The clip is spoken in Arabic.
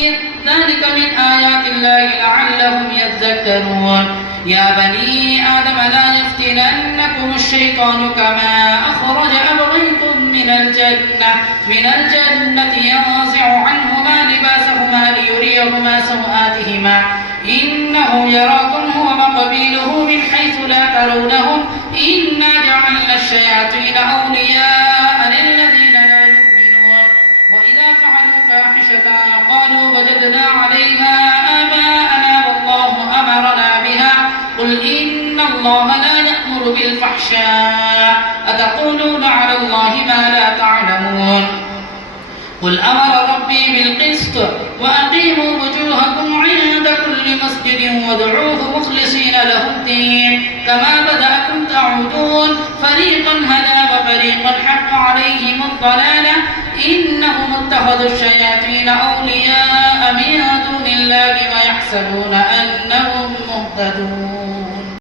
حفيظ ذلك من آيات الله لعلهم يذكرون يا بني آدم لا يفتننكم الشيطان كما أخرج أبويكم من الجنة ينزع عنهما لباسهما ليريهما سوآتهما إنه يراكم هو وقبيله من حيث لا ترونهم إنا جعلنا الشياطين أولياء للذين لا يؤمنون وإذا فعلوا فاحشة قالوا وجدنا عليها آباءنا والله أمرنا بها قل إن الله لا يأمر بالفحشاء أتقولون على الله ما لا تعلمون قل أمر ربي بالقسط وأقيموا وجوهكم عند كل مسجد وادعوه مخلصين له الدين كما بدأكم تعودون فريقا هدى وفريقا حق عليهم الضلالة إنهم اتخذوا الشياطين أولياء من دون الله ويحسبون أنهم مهتدون